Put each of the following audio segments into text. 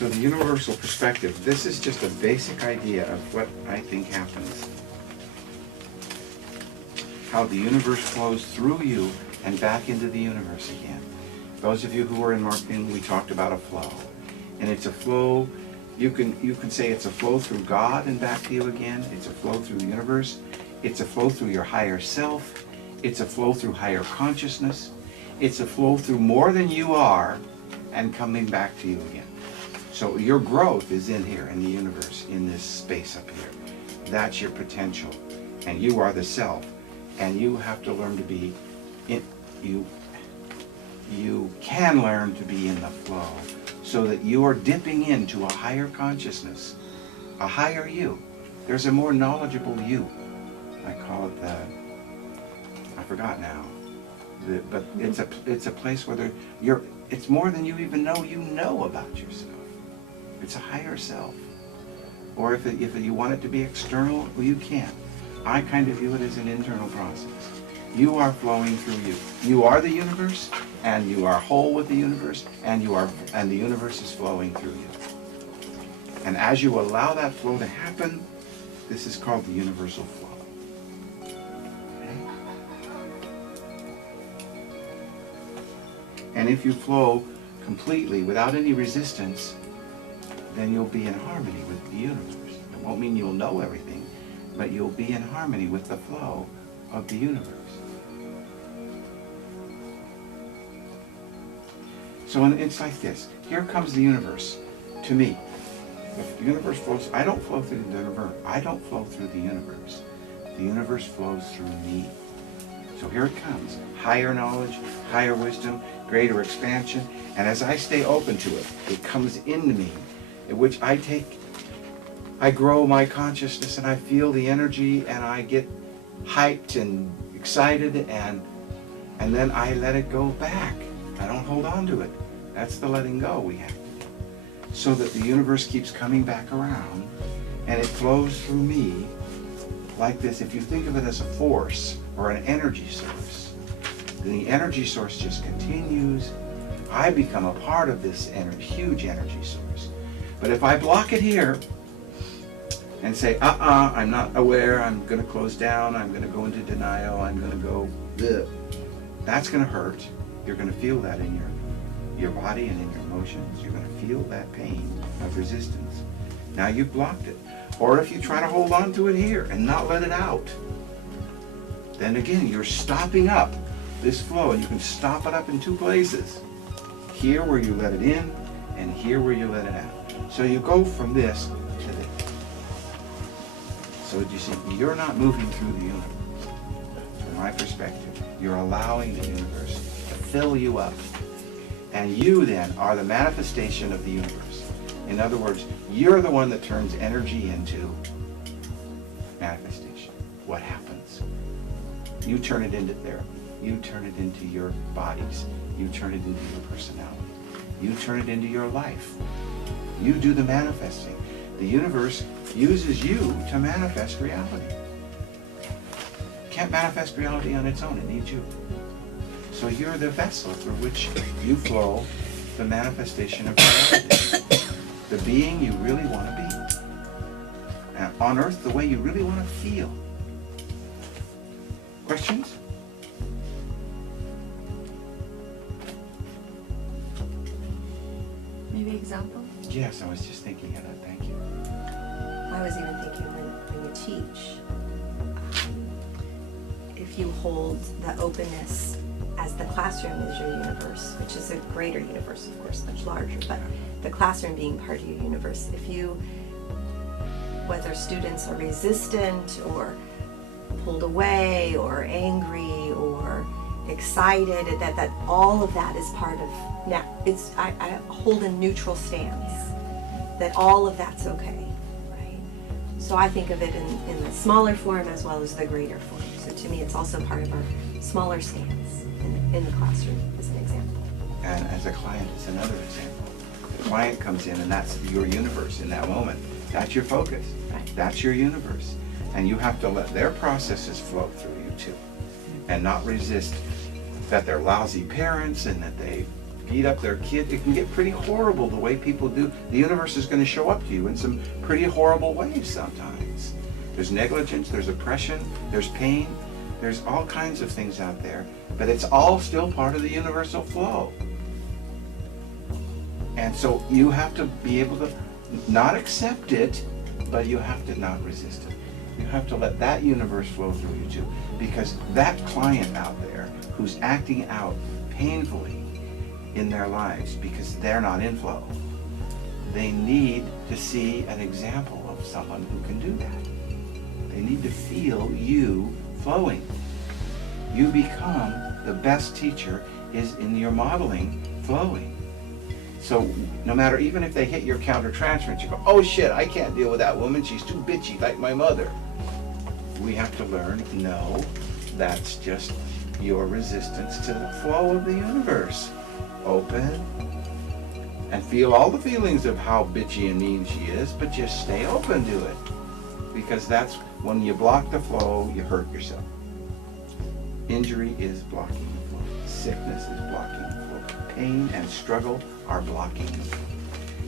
So the universal perspective, this is just a basic idea of what I think happens. How the universe flows through you and back into the universe again. Those of you who are in marketing, we talked about a flow. And it's a flow, you can say it's a flow through God and back to you again. It's a flow through the universe. It's a flow through your higher self. It's a flow through higher consciousness. It's a flow through more than you are and coming back to you again. So your growth is in here, in the universe, in this space up here. That's your potential. And you are the self. And you have to learn to be, you can learn to be in the flow so that you are dipping into a higher consciousness, a higher you. There's a more knowledgeable you. I call it the, I forgot now, but it's a place where it's more than you even know about yourself. It's a higher self. Or if you want it to be external, well, you can. I kind of view it as an internal process. You are flowing through you. You are the universe, and you are whole with the universe, and the universe is flowing through you. And as you allow that flow to happen, this is called the universal flow. Okay? And if you flow completely without any resistance, then you'll be in harmony with the universe. It won't mean you'll know everything, but you'll be in harmony with the flow of the universe. So it's like this. Here comes the universe to me. If the universe flows, I don't flow through the universe. I don't flow through the universe. The universe flows through me. So here it comes. Higher knowledge, higher wisdom, greater expansion. And as I stay open to it, it comes into me, in which I grow my consciousness and I feel the energy and I get hyped and excited and then I let it go back. I don't hold on to it. That's the letting go we have to do. So that the universe keeps coming back around and it flows through me like this. If you think of it as a force or an energy source, then the energy source just continues. I become a part of this huge energy source. But if I block it here and say, I'm not aware, I'm going to close down, I'm going to go into denial, I'm going to go, bleh, that's going to hurt. You're going to feel that in your body and in your emotions. You're going to feel that pain of resistance. Now you've blocked it. Or if you try to hold on to it here and not let it out, then again, you're stopping up this flow, and you can stop it up in two places. Here where you let it in, and here where you let it out. So you go from this to this. So you see, you're not moving through the universe. From my perspective, you're allowing the universe to fill you up. And you then are the manifestation of the universe. In other words, you're the one that turns energy into manifestation. What happens? You turn it into therapy. You turn it into your bodies. You turn it into your personality. You turn it into your life. You do the manifesting. The universe uses you to manifest reality. Can't manifest reality on its own. It needs you. So you're the vessel through which you flow the manifestation of reality. The being you really want to be. And on earth, the way you really want to feel. Questions? Maybe example? Yes, I was just thinking of that. Thank you. I was even thinking when you teach, if you hold the openness as the classroom is your universe, which is a greater universe, of course, much larger, but the classroom being part of your universe, if you, whether students are resistant or pulled away or angry or excited, that all of that is part of, now it's, I hold a neutral stance, that all of that's okay, right? So I think of it in the smaller form as well as the greater form. So to me, it's also part of our smaller stance in the classroom, as an example. And as a client, it's another example. The client comes in and that's your universe in that moment. That's your focus. Right. That's your universe. And you have to let their processes flow through you too. And not resist that they're lousy parents and that they beat up their kid. It can get pretty horrible the way people do. The universe is going to show up to you in some pretty horrible ways sometimes. There's negligence, there's oppression, there's pain, there's all kinds of things out there, but it's all still part of the universal flow. And so you have to be able to not accept it, but you have to not resist it. You have to let that universe flow through you too, because that client out there who's acting out painfully in their lives because they're not in flow, they need to see an example of someone who can do that. They need to feel you flowing. You become the best teacher is in your modeling flowing. So no matter, even if they hit your countertransference, you go, oh shit, I can't deal with that woman, she's too bitchy like my mother. We have to learn, no, that's just your resistance to the flow of the universe. Open and feel all the feelings of how bitchy and mean she is, but just stay open to it. Because that's when you block the flow, you hurt yourself. Injury is blocking the flow. Sickness is blocking the flow. Pain and struggle are blocking the flow.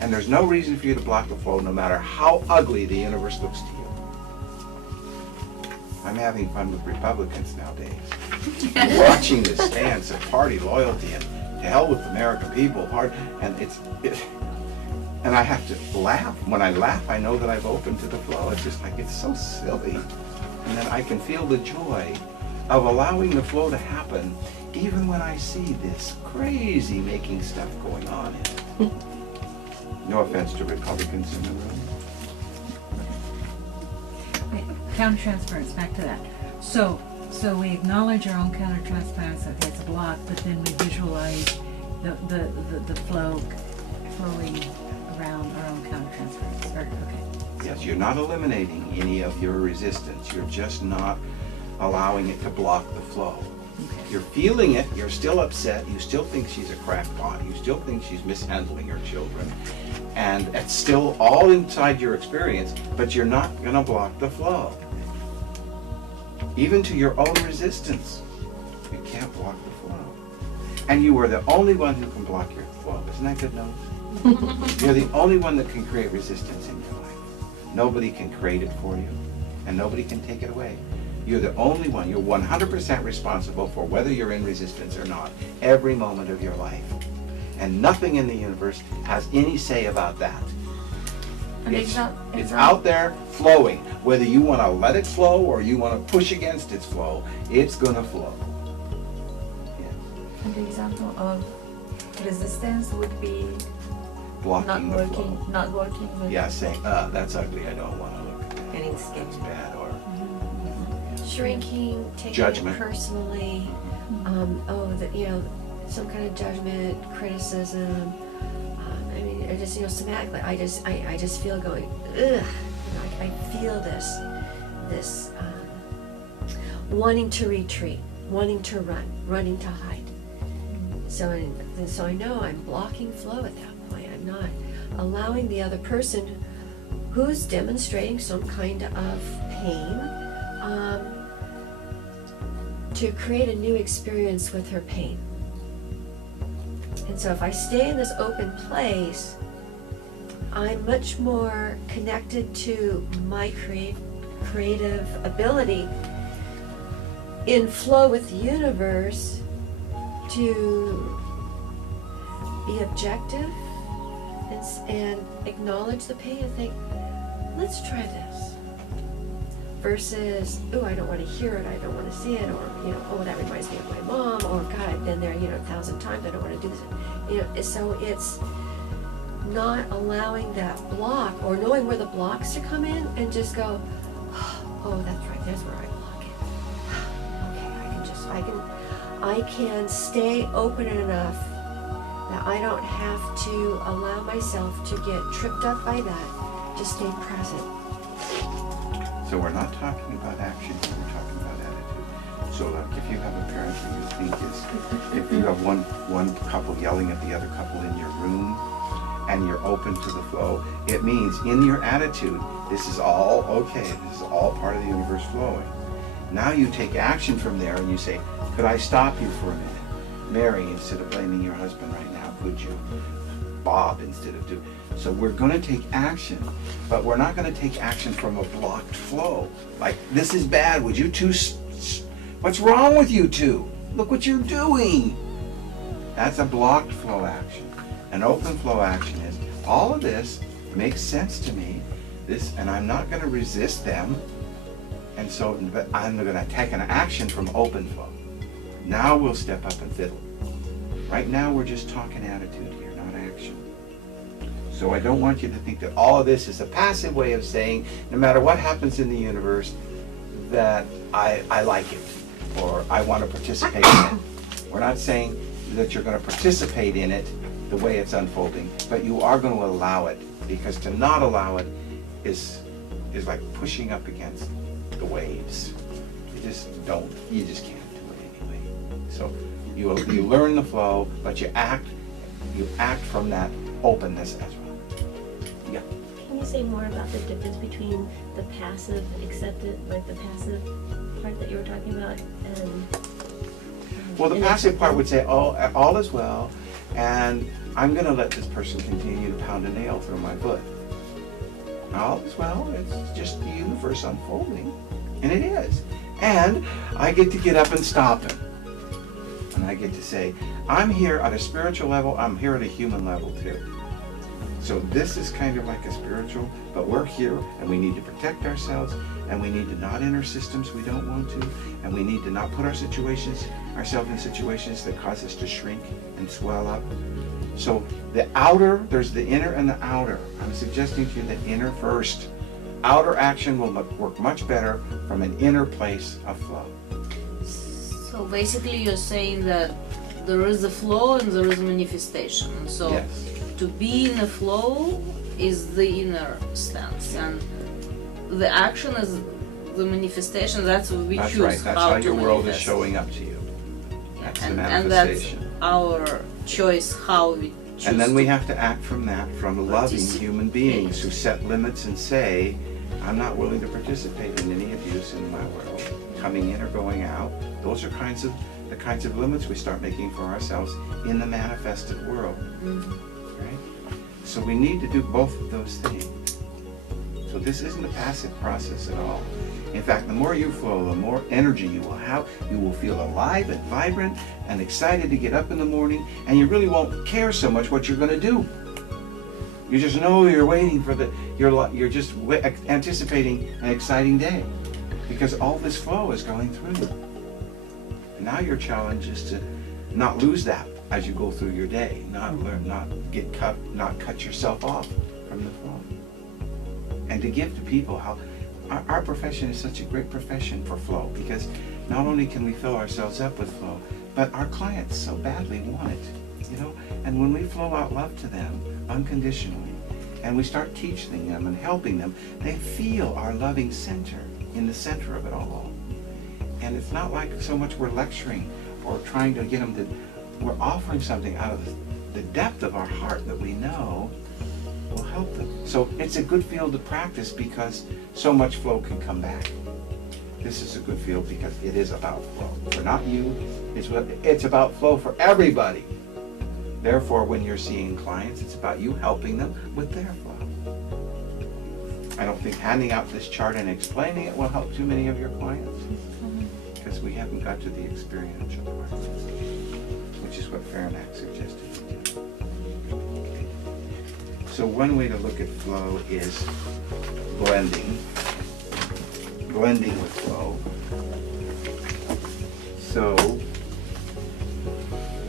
And there's no reason for you to block the flow no matter how ugly the universe looks to you. I'm having fun with Republicans nowadays. I'm watching this stance of party loyalty and to hell with the American people, and I have to laugh. When I laugh, I know that I've opened to the flow. It's just like, it's so silly. And then I can feel the joy of allowing the flow to happen, even when I see this crazy making stuff going on in it. No offense to Republicans in the room. Countertransference, back to that. So we acknowledge our own countertransference, okay, it's a block, but then we visualize the flowing around our own countertransference. Okay. Yes, you're not eliminating any of your resistance. You're just not allowing it to block the flow. Okay. You're feeling it, you're still upset, you still think she's a crackpot, you still think she's mishandling her children, and it's still all inside your experience, but you're not going to block the flow. Even to your own resistance, you can't block the flow. And you are the only one who can block your flow. Isn't that good news? You're the only one that can create resistance in your life. Nobody can create it for you, and nobody can take it away. You're the only one. You're 100% responsible for whether you're in resistance or not, every moment of your life. And nothing in the universe has any say about that. It's out there flowing. Whether you want to let it flow or you want to push against its flow, it's going to flow. Yes. And the example of resistance would be Blocking not the working, flow. not working with. Yeah, saying, that's ugly, I don't want to look at that. Getting scared. It's bad, or Shrinking, taking Judgment. it personally, some kind of judgment, criticism. I mean, I just, somatically, I just feel going, ugh. I feel this wanting to retreat, wanting to run, running to hide. So I know I'm blocking flow at that point. I'm not allowing the other person who's demonstrating some kind of pain to create a new experience with her pain. And so if I stay in this open place, I'm much more connected to my creative ability in flow with the universe to be objective and acknowledge the pain and think, let's try this. Versus, oh, I don't want to hear it, I don't want to see it, or, oh, that reminds me of my mom, or God, I've been there, 1,000 times, I don't want to do this. So it's not allowing that block, or knowing where the blocks to come in, and just go, oh, that's right, there's where I block it. Okay, I can stay open enough that I don't have to allow myself to get tripped up by that, just stay present. So we're not talking about action, we're talking about attitude. So like if you have a parent who you think is, if you have one couple yelling at the other couple in your room and you're open to the flow, it means in your attitude, this is all okay, this is all part of the universe flowing. Now you take action from there and you say, could I stop you for a minute? Mary instead of blaming your husband right now? Could you? Bob instead of do. So we're going to take action, but we're not going to take action from a blocked flow. Like, this is bad. Would you two? What's wrong with you two? Look what you're doing. That's a blocked flow action. An open flow action is all of this makes sense to me. This, and I'm not going to resist them. And so I'm going to take an action from open flow. Now we'll step up and fiddle. Right now we're just talking attitude here, not action. So I don't want you to think that all of this is a passive way of saying, no matter what happens in the universe, that I like it, or I want to participate in it. We're not saying that you're going to participate in it the way it's unfolding, but you are going to allow it, because to not allow it is like pushing up against the waves. You just can't do it anyway. So you learn the flow, but you act from that openness as well. Yeah. Can you say more about the difference between the passive acceptance, like the passive part that you were talking about, and Well, the passive part would say, oh, all is well, and I'm going to let this person continue to pound a nail through my foot. All is well, it's just the universe unfolding, and it is. And I get to get up and stop him. And I get to say, I'm here at a spiritual level, I'm here at a human level too. So this is kind of like a spiritual, but we're here and we need to protect ourselves, and we need to not enter systems we don't want to, and we need to not put ourselves in situations that cause us to shrink and swell up. So the outer, there's the inner and the outer. I'm suggesting to you that inner first. Outer action will work much better from an inner place of flow. So basically you're saying that there is a flow and there is a manifestation. So Yes. to be in a flow is the inner stance, and the action is the manifestation. That's what we That's choose right. That's how how to your world is manifest. showing up to you. That's the And that's manifestation. our choice how we choose. And then we to- have to act from that, from loving human beings who set limits and say, I'm not willing to participate in any abuse in my world, coming in or going out. Those are the kinds of limits we start making for ourselves in the manifested world. Right? So we need to do both of those things. So this isn't a passive process at all. In fact, the more you flow, the more energy you will have. You will feel alive and vibrant and excited to get up in the morning, and you really won't care so much what you're going to do. You just know you're waiting for you're just anticipating an exciting day, because all this flow is going through you. And now your challenge is to not lose that as you go through your day, not cut yourself off from the flow. And to give to people how our profession is such a great profession for flow, because not only can we fill ourselves up with flow, but our clients so badly want it, you know? And when we flow out love to them unconditionally, and we start teaching them and helping them, they feel our loving center in the center of it all. And it's not like so much we're lecturing or trying to get them to, we're offering something out of the depth of our heart that we know will help them. So it's a good field to practice, because so much flow can come back. This is a good field because it is about flow. For not you, it's about flow for everybody. Therefore, when you're seeing clients, it's about you helping them with their flow. I don't think handing out this chart and explaining it will help too many of your clients, because we haven't got to the experiential part, which is what Faranac suggested we do. So one way to look at flow is blending with flow. So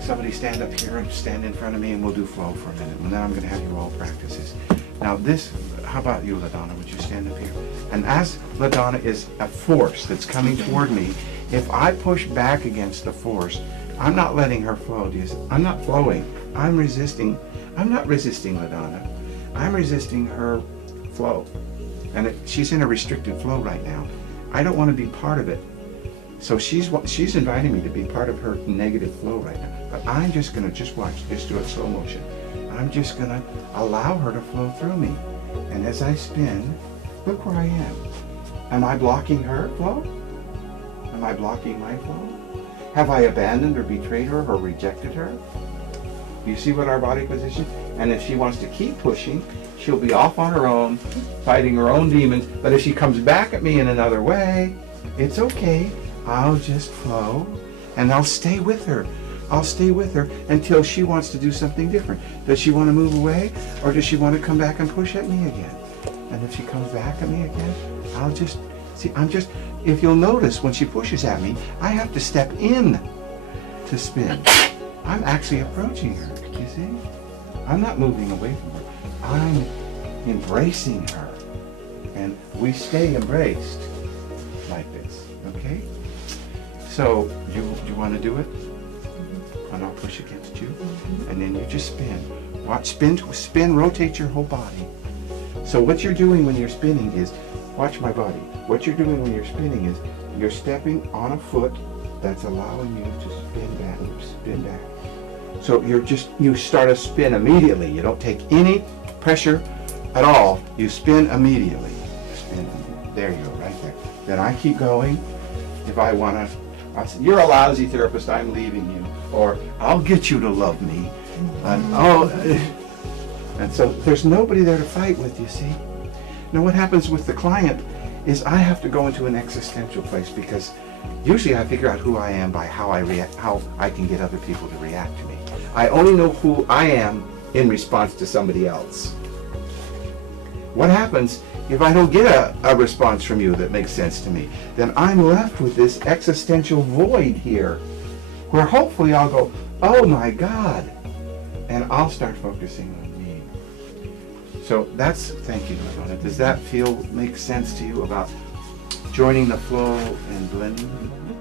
somebody stand up here and stand in front of me, and we'll do flow for a minute, and then I'm going to have you all practice this. Now this, how about you, LaDonna? Would you stand up here? And as LaDonna is a force that's coming toward me, if I push back against the force, I'm not letting her flow. I'm not flowing. I'm resisting. I'm not resisting LaDonna. I'm resisting her flow. And she's in a restricted flow right now. I don't want to be part of it. So she's inviting me to be part of her negative flow right now. But I'm just going to just do it slow motion. I'm just going to allow her to flow through me. And as I spin, look where I am. Am I blocking her flow? Am I blocking my flow? Have I abandoned or betrayed her or rejected her? You see what our body position? And if she wants to keep pushing, she'll be off on her own, fighting her own demons. But if she comes back at me in another way, it's okay. I'll just flow and I'll stay with her. I'll stay with her until she wants to do something different. Does she want to move away, or does she want to come back and push at me again? And if she comes back at me again, I'll just, see, if you'll notice, when she pushes at me, I have to step in to spin. I'm actually approaching her, you see? I'm not moving away from her. I'm embracing her. And we stay embraced like this, okay? So, you want to do it? And I'll push against you. And then you just spin. Watch, spin, rotate your whole body. So what you're doing when you're spinning is, watch my body. What you're doing when you're spinning is, you're stepping on a foot that's allowing you to spin back. So you start a spin immediately. You don't take any pressure at all. You spin immediately. Spin, there you go, right there. Then I keep going. If I want to, I'll say, you're a lousy therapist, I'm leaving you. Or, I'll get you to love me. And so there's nobody there to fight with, you see. Now what happens with the client is I have to go into an existential place, because usually I figure out who I am by how I react, how I can get other people to react to me. I only know who I am in response to somebody else. What happens if I don't get a response from you that makes sense to me? Then I'm left with this existential void here, where hopefully I'll go, oh my God, and I'll start focusing on me. So that's, thank you, Madonna. Does that make sense to you about joining the flow and blending?